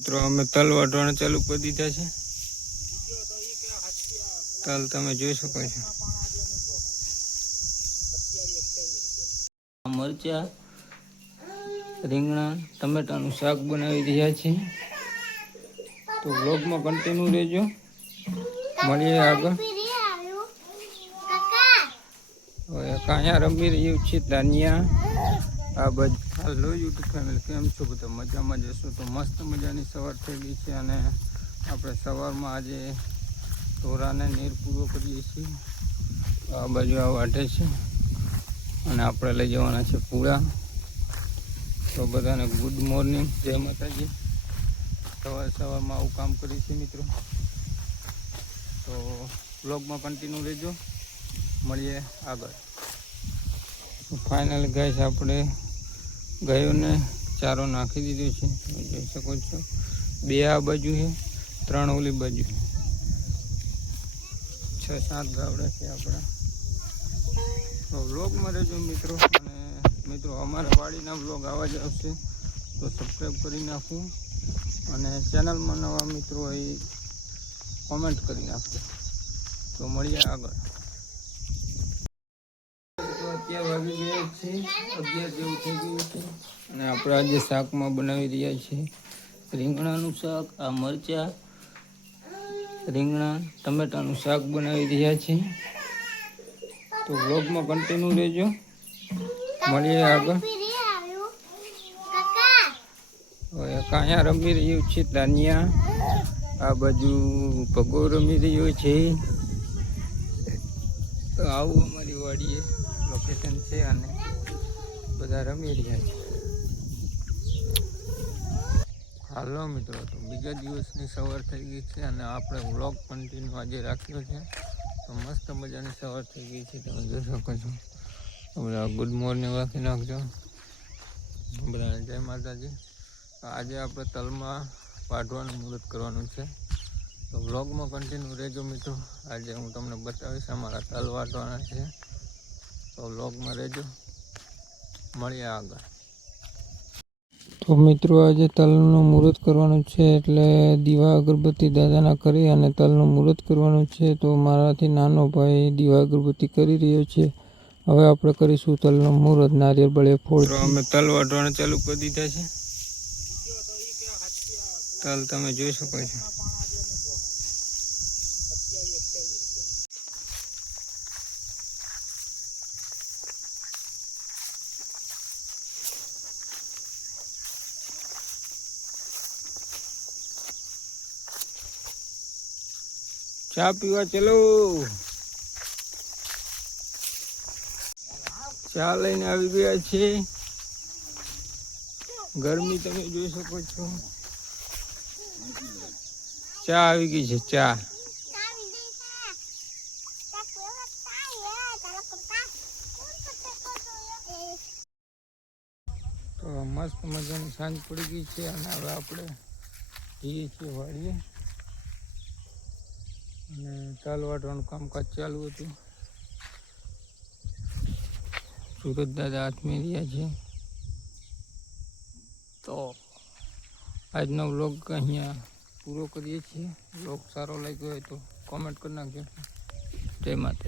મિત્રો અમે તલ વાટવાના ચાલુ કરી દીધા છે। તલ તમે જોઈ શકો છો। મરચા, રીંગણા, ટમેટાનું શાક બનાવી રહ્યા છે। તો વ્લોગમાં કન્ટિન્યુ રહેજો, મળીએ આગળ। હવે કાંયા રમી રહ્યું છે દાનિયા। આ બધા હેલો યુટ્યુબ ફેમિલી, કેમ છો બધા? મજામાં જશો તો મસ્ત મજાની સવાર થઈ ગઈ છે અને આપણે સવારમાં આજે ઢોરાને નીર પૂરો કરીએ છીએ। આ બાજુ આ વાટે છે અને આપણે લઈ જવાના છે પૂરા। તો બધાને ગુડ મોર્નિંગ, જય માતાજી। સવારમાં આવું કામ કરીએ છીએ મિત્રો। તો બ્લોગમાં કન્ટિન્યુ રહેજો, મળીએ આગળ। ફાઇનલ ગાઈસ આપણે ગાયોને ચારો નાખી દીધો છે, તમે જોઈ શકો છો। 2 આ બાજુ છે, 3 ઓલી બાજુ, 6-7 ગાવડા છે આપણા। તો વ્લોગમાં રહેજો મિત્રો। અને મિત્રો અમારા વાડીના વ્લોગ આવા જ આવશે, તો સબસ્ક્રાઈબ કરી નાખવું અને ચેનલમાં નવા મિત્રો એ કોમેન્ટ કરી નાખજો। તો મળીએ આગળ। અત્યારે વાગી ગયા છે 11 જેવું થઈ ગયું છે અને આપણે આજે શાકમાં બનાવી રહ્યા છીએ રીંગણાનું શાક। આ મરચા, રીંગણા, ટમેટાનું શાક બનાવી રહ્યા છીએ। તો વ્લોગમાં કન્ટિન્યુ રહેજો, મળીએ આગળ। હવે કાંયા રમી રહ્યું છે દાનિયા। આ બાજુ પગો રમી રહ્યો છે। તો આવું અમારી વાડીએ લોકેશન છે અને બધા રમી રહ્યા છે। હાલો મિત્રો, તો બીજા દિવસની સવાર થઈ ગઈ છે અને આપણે વ્લોગ કન્ટિન્યુ આજે રાખ્યો છે। તો મસ્ત મજાની સવાર થઈ ગઈ છે, તમે જોઈ શકો છો। બધા ગુડ મોર્નિંગ રાખી નાખજો બધાને, જય માતાજી। આજે આપણે તલમાં વાઢવાનું મુહૂર્ત કરવાનું છે, તો વ્લોગમાં કન્ટિન્યુ રહેજો મિત્રો। આજે હું તમને બતાવીશ અમારા તલ વાટવાના છે, તો વ્લોગમાં રહેજો, મળીએ આગળ। તો મિત્રો આજે તલનું મુહૂર્ત કરવાનું છે, એટલે દીવા અગરબત્તી દાદાના કરી અને તલનું મુહૂર્ત કરવાનું છે। તો મારાથી નાનો ભાઈ દીવા અગરબત્તી કરી રહ્યો છે। હવે આપણે કરીશું તલનું મુહૂર્ત, નારિયેળ બળે ફોડ। અમે તલ વાટવાના ચાલુ કરી દીધા છે। તલ તમે જોઈ શકો છો। ચા પીવા ચલો। ચા લઈને આવી ગયા છે। ગરમી તમે જોઈ શકો છો। ચા આવી ગઈ છે, ચા। તો મસ્ત મજાની સાંજ પડી ગઈ છે અને હવે આપણે જઈએ છીએ વાડીએ અને તલ વાટવાનું કામકાજ ચાલુ હતું। સુરત દાદા હાથમાં રહ્યા છે। તો આજનો વ્લોગ અહીંયા પૂરો કરીએ છીએ। વ્લોગ સારો લાગ્યો હોય તો કોમેન્ટ કરી નાખજો। જય માતા।